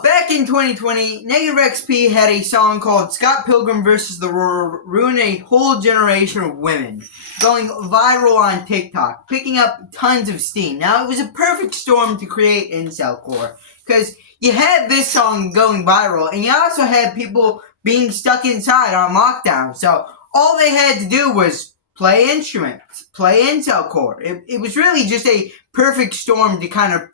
Back in 2020, Negative XP had a song called Scott Pilgrim vs. the World, ruined a whole generation of women, going viral on TikTok, picking up tons of steam. Now, it was a perfect storm to create incelcore, because you had this song going viral, and you also had people being stuck inside on lockdown, so all they had to do was play instruments, play incelcore. It was really just a perfect storm to kind of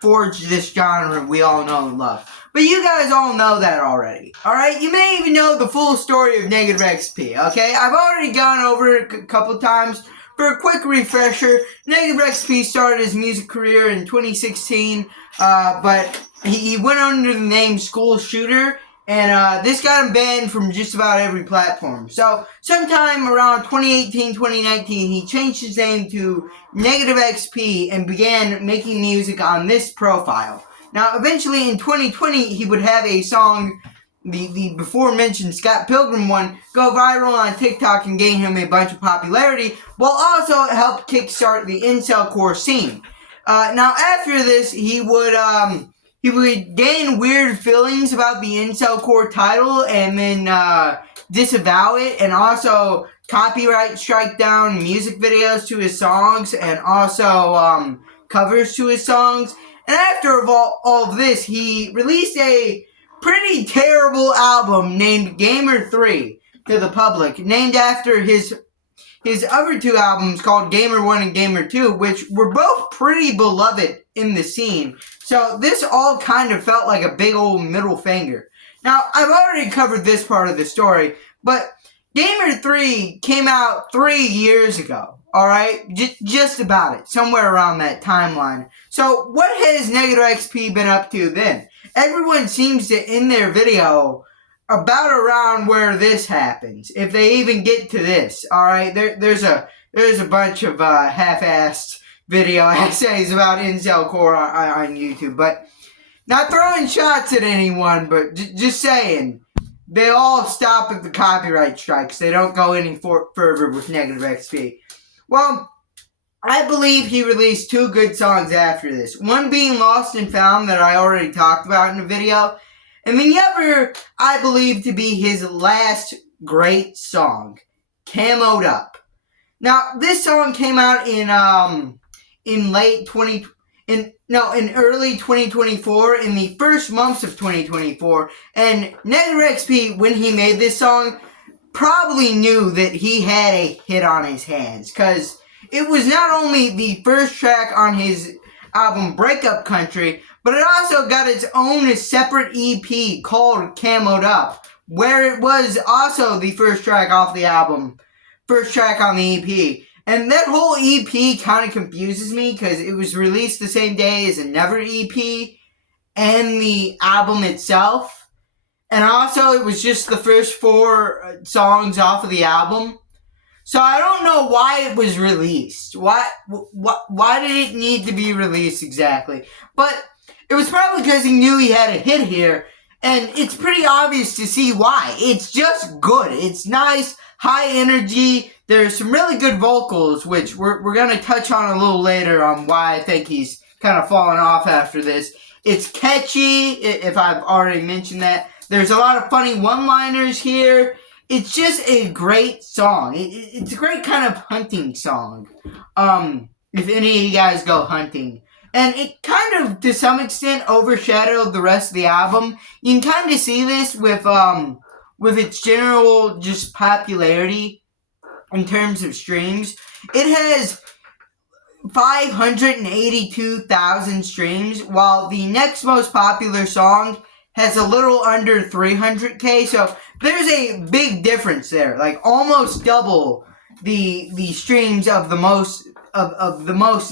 forge this genre we all know and love. But you guys all know that already, alright? You may even know the full story of Negative XP, okay? I've already gone over it a couple times. For a quick refresher, Negative XP started his music career in 2016, but he went under the name School Shooter, and this got him banned from just about every platform. So, sometime around 2018, 2019, he changed his name to Negative XP and began making music on this profile. Now, eventually in 2020, he would have a song, the before-mentioned Scott Pilgrim one, go viral on TikTok and gain him a bunch of popularity, while also help kickstart the incelcore scene. Now, after this, he would gain weird feelings about the incelcore title and then disavow it, and also copyright strike down music videos to his songs and also covers to his songs. And after all of this, he released a pretty terrible album named Gamer 3 to the public, named after his other two albums called Gamer 1 and Gamer 2, which were both pretty beloved in the scene. So this all kind of felt like a big old middle finger. Now, I've already covered this part of the story, but Gamer 3 came out 3 years ago. Alright? Just about it. Somewhere around that timeline. So, what has Negative XP been up to then? Everyone seems to end their video about around where this happens. If they even get to this. Alright? There's a bunch of half-assed video essays about incelcore on YouTube. But, not throwing shots at anyone, but just saying. They all stop at the copyright strikes. They don't go any further with Negative XP. Well, I believe he released two good songs after this. One being Lost and Found that I already talked about in the video. And the other, I believe to be his last great song, Camoed Up. Now, this song came out in early 2024, in the first months of 2024. And Negative XP, when he made this song, probably knew that he had a hit on his hands, because it was not only the first track on his album Breakup Country, but it also got its own separate EP called Camoed Up, where it was also the first track off the album, first track on the EP. And that whole EP kind of confuses me, because it was released the same day as another EP and the album itself. And also, it was just the first 4 songs off of the album. So I don't know why it was released. Why did it need to be released exactly? But it was probably because he knew he had a hit here. And it's pretty obvious to see why. It's just good. It's nice, high energy. There's some really good vocals, which we're going to touch on a little later on why I think he's kind of fallen off after this. It's catchy, if I've already mentioned that. There's a lot of funny one-liners here. It's just a great song. It's a great kind of hunting song. If any of you guys go hunting. And it kind of, to some extent, overshadowed the rest of the album. You can kind of see this with its general just popularity in terms of streams. It has 582,000 streams, while the next most popular song has a little under 300k, so there's a big difference there, like almost double the streams of the most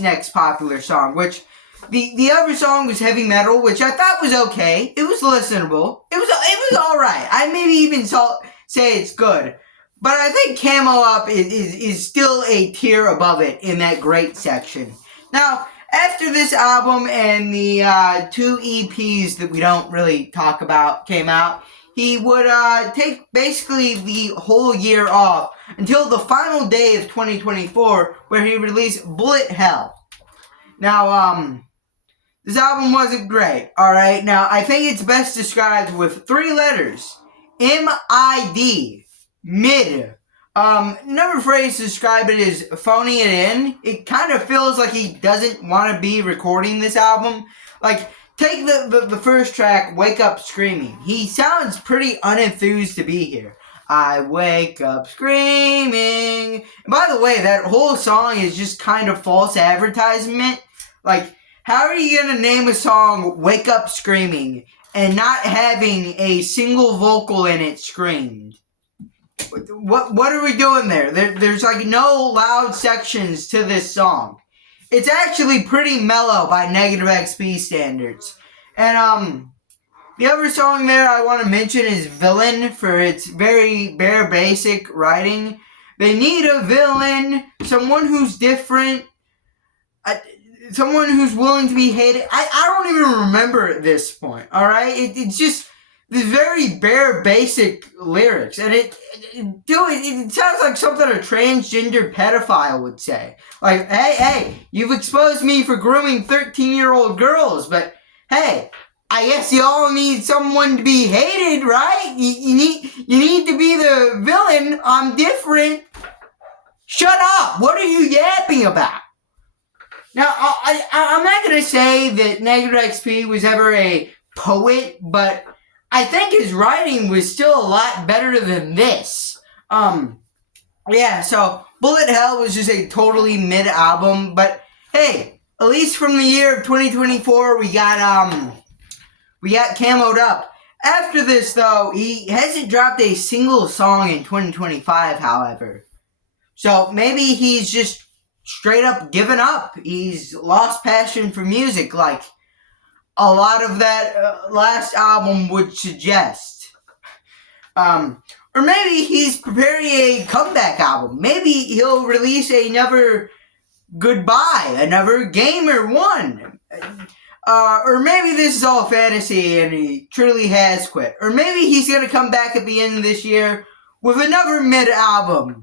next popular song, which the other song was Heavy Metal, which I thought was okay. It was listenable. It was alright. I maybe even say it's good. But I think Camo Up is still a tier above it in that great section. Now, after this album and the 2 EPs that we don't really talk about came out, he would take basically the whole year off until the final day of 2024, where he released Bullet Hell. Now, This album wasn't great, alright? Now, I think it's best described with 3 letters. M-I-D. Mid. Another phrase to describe it is phoning it in. It kind of feels like he doesn't want to be recording this album. Like, take the first track, Wake Up Screaming. He sounds pretty unenthused to be here. I wake up screaming. And by the way, that whole song is just kind of false advertisement. Like, how are you going to name a song Wake Up Screaming and not having a single vocal in it screamed? What are we doing there? There's like no loud sections to this song. It's actually pretty mellow by Negative XP standards. And the other song there I want to mention is Villain for its very bare basic writing. They need a villain, someone who's different, someone who's willing to be hated. I don't even remember at this point, alright? It's just these very bare basic lyrics. And it sounds like something a transgender pedophile would say. Like, hey, you've exposed me for grooming 13-year-old girls, but hey, I guess you all need someone to be hated, right? You need to be the villain. I'm different. Shut up. What are you yapping about? Now, I'm not going to say that Negative XP was ever a poet, but I think his writing was still a lot better than this. Yeah, so Bullet Hell was just a totally mid album, but hey, at least from the year of 2024, we got Camoed Up. After this, though, he hasn't dropped a single song in 2025, however. So maybe he's just straight up given up. He's lost passion for music, like a lot of that last album would suggest. Or maybe he's preparing a comeback album. Maybe he'll release another Goodbye, another Gamer 1. Or maybe this is all fantasy and he truly has quit. Or maybe he's going to come back at the end of this year with another mid-album.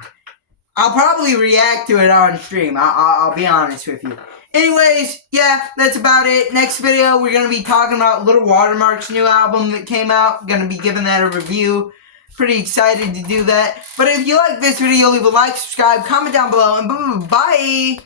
I'll probably react to it on stream. I'll be honest with you. Anyways, yeah, that's about it. Next video, we're going to be talking about Little Watermark's new album that came out. Going to be giving that a review. Pretty excited to do that. But if you like this video, leave a like, subscribe, comment down below, and bye!